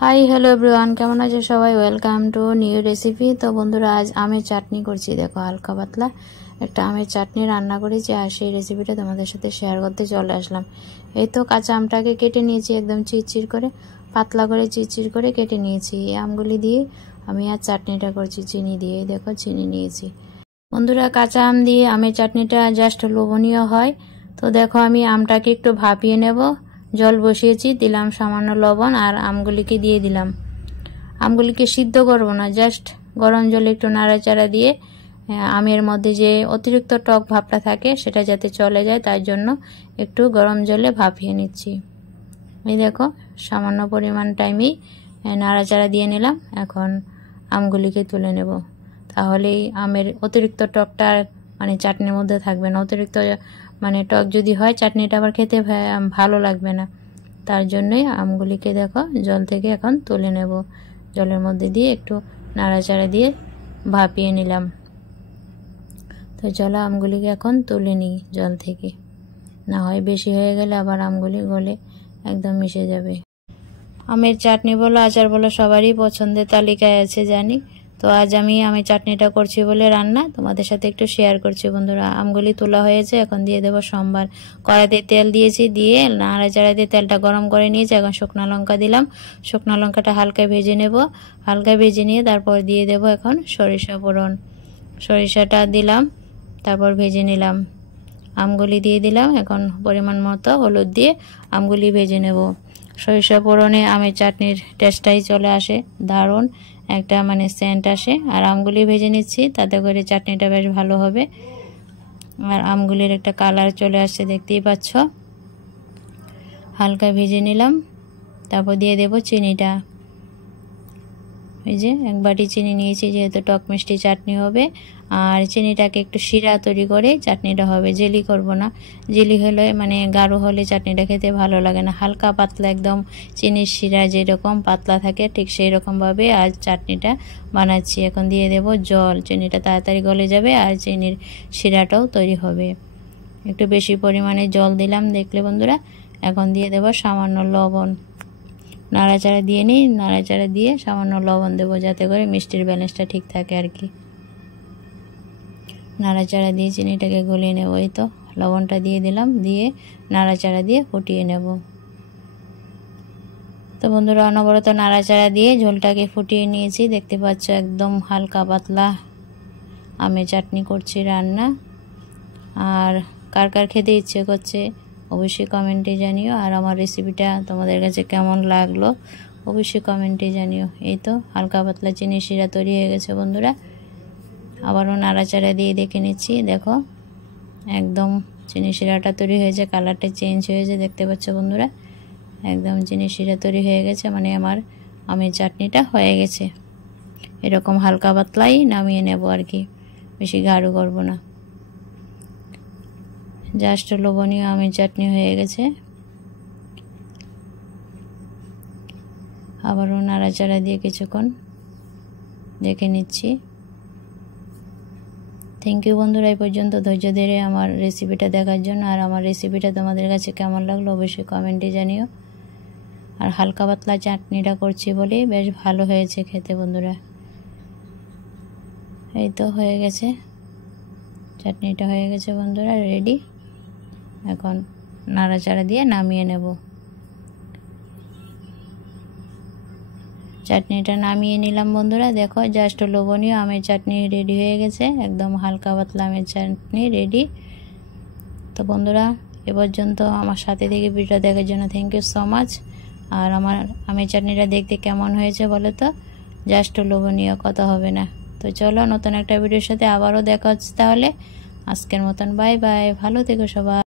Hi hello everyone, কেমন আছে সবাই? Welcome to new recipe. তো বন্ধুরা, আজ আমের চাটনি করছি। দেখো, হালকা পাতলা একটা আমের চাটনি রান্না করেছি, আর সেই রেসিপিটা তোমাদের সাথে শেয়ার করতে চলে আসলাম। এই তো কাঁচা আমটাকে কেটে নিয়েছি, একদম চিরচির করে, পাতলা করে চিরচির করে কেটে নিয়েছি। এই আমগুলি দিয়ে আমি আর চাটনিটা করছি চিনি দিয়ে। দেখো, চিনি নিয়েছি। বন্ধুরা, কাঁচা আম দিয়ে আমের চাটনিটা জাস্ট লোভনীয় হয়। তো দেখো, আমি আমটাকে একটু ভাপিয়ে নেব। জল বসিয়েছি, দিলাম সামান্য লবণ, আর আমগুলিকে দিয়ে দিলাম। আমগুলিকে সিদ্ধ করব না, জাস্ট গরম জলে একটু নাড়াচাড়া দিয়ে আমের মধ্যে যে অতিরিক্ত টক ভাবটা থাকে সেটা যাতে চলে যায়, তার জন্য একটু গরম জলে ভাপিয়ে নিচ্ছি। এই দেখো, সামান্য পরিমাণ টাইমেই নাড়াচাড়া দিয়ে নিলাম। এখন আমগুলিকে তুলে নেব, তাহলেই আমের অতিরিক্ত টকটা মানে চাটনির মধ্যে থাকবে না। অতিরিক্ত মানে টক যদি হয়, চাটনিটা আবার খেতে ভালো লাগবে না। তার জন্যই আমগুলিকে দেখো জল থেকে এখন তুলে নেব। জলের মধ্যে দিয়ে একটু নাড়াচাড়া দিয়ে ভাপিয়ে নিলাম। তো চলো, আমগুলিকে এখন তুলে নিই জল থেকে, না হয় বেশি হয়ে গেলে আবার আমগুলি গলে একদম মিশে যাবে। আমের চাটনি বলো, আচার বলো, সবারই পছন্দের তালিকায় আছে জানি। তো আজ আমি আমের চাটনিটা করছি বলে রান্না তোমাদের সাথে একটু শেয়ার করছি। বন্ধুরা, আমগুলি তোলা হয়েছে, এখন দিয়ে দেবো সম্বার। কড়াইতে তেল দিয়েছি, দিয়ে নাড়াচাড়া দিয়ে তেলটা গরম করে নিয়েছি। এখন শুকনো লঙ্কা দিলাম, শুকনো লঙ্কাটা হালকা ভেজে নেব। হালকা ভেজে নিয়ে তারপর দিয়ে দেব এখন সরিষা ফোড়ন। সরিষাটা দিলাম, তারপর ভেজে নিলাম। আমগুলি দিয়ে দিলাম। এখন পরিমাণ মতো হলুদ দিয়ে আমগুলি ভেজে নেব। সরিষা ফোড়নে আমের চাটনির টেস্টটাই চলে আসে, দারুণ একটা মানে সেন্ট আসে। আর আমগুলি ভেজে নিচ্ছি, তাতে করে চাটনিটা বেশ ভালো হবে। আর আমগুলির একটা কালার চলে আসছে, দেখতেই পাচ্ছ। হালকা ভেজে নিলাম, তারপর দিয়ে দেব চিনিটা। এই যে এক বাটি চিনি নিয়েছি, যেহেতু টক মিষ্টি চাটনি হবে। আর চিনিটাকে একটু শিরা তৈরি করে চাটনিটা হবে, জেলি করব না। জেলি হলে মানে গাঢ় হলে চাটনিটা খেতে ভালো লাগে না। হালকা পাতলা একদম চিনির শিরা যেরকম পাতলা থাকে, ঠিক সেই রকমভাবে আজ চাটনিটা বানাচ্ছি। এখন দিয়ে দেব জল, চিনিটা তাড়াতাড়ি গলে যাবে আর চিনির শিরাটাও তৈরি হবে। একটু বেশি পরিমাণে জল দিলাম, দেখলে বন্ধুরা। এখন দিয়ে দেব সামান্য লবণ। নাড়াচাড়া দিয়ে নিই, নাড়াচাড়া দিয়ে সামান্য লবণ দেবো, যাতে করে মিষ্টির ব্যালেন্সটা ঠিক থাকে আর কি। নাড়াচাড়া দিয়ে চিনিটাকে গলিয়ে নেব। এই তো লবণটা দিয়ে দিলাম, দিয়ে নাড়াচাড়া দিয়ে ফুটিয়ে নেব। তো বন্ধুরা, অনবরত নাড়াচাড়া দিয়ে ঝোলটাকে ফুটিয়ে নিয়েছি। দেখতে পাচ্ছ একদম হালকা পাতলা আমের চাটনি করছি রান্না। আর কার কার খেতে ইচ্ছে করছে অবশ্যই কমেন্টে জানিও। আর আমার রেসিপিটা তোমাদের কাছে কেমন লাগলো অবশ্যই কমেন্টে জানিও। এই তো হালকা পাতলা চিনি শিরা তৈরি হয়ে গেছে বন্ধুরা। আবারও নাড়াচাড়া দিয়ে দেখে নিচ্ছি। দেখো, একদম চিনি শিরাটা তৈরি হয়েছে, কালারটা চেঞ্জ হয়েছে, দেখতে পাচ্ছ বন্ধুরা। একদম চিনি শিরা তৈরি হয়ে গেছে, মানে আমার আমের চাটনিটা হয়ে গেছে। এরকম হালকা পাতলাই নামিয়ে নেব আর কি, বেশি গাঢ় করব না। জাস্ট লোভনীয় আমের চাটনি হয়ে গেছে। আবারও নাড়াচাড়া দিয়ে কিছুক্ষণ দেখে নিচ্ছি। থ্যাংক ইউ বন্ধুরা, এই পর্যন্ত ধৈর্য ধরে আমার রেসিপিটা দেখার জন্য। আর আমার রেসিপিটা তোমাদের কাছে কেমন লাগলো অবশ্যই কমেন্টে জানিও। আর হালকা পাতলা চাটনিটা করছি বলেই বেশ ভালো হয়েছে খেতে বন্ধুরা। এই তো হয়ে গেছে, চাটনিটা হয়ে গেছে বন্ধুরা, রেডি। এখন নাড়াচাড়া দিয়ে নামিয়ে নেব। চাটনিটা নামিয়ে নিলাম বন্ধুরা। দেখো, জাস্ট লোভনীয় আমের চাটনি রেডি হয়ে গেছে, একদম হালকা পাতলা আমের চাটনি রেডি। তো বন্ধুরা, এ পর্যন্ত আমার সাথে থেকে ভিডিও দেখার জন্য থ্যাংক ইউ সো মাচ। আর আমার আমের চাটনিটা দেখতে কেমন হয়েছে বলো তো? জাস্ট লোভনীয়, কথা হবে না। তো চলো, নতুন একটা ভিডিওর সাথে আবারও দেখা হচ্ছে তাহলে। আজকের মতন বাই বাই, ভালো থেকো সবাই।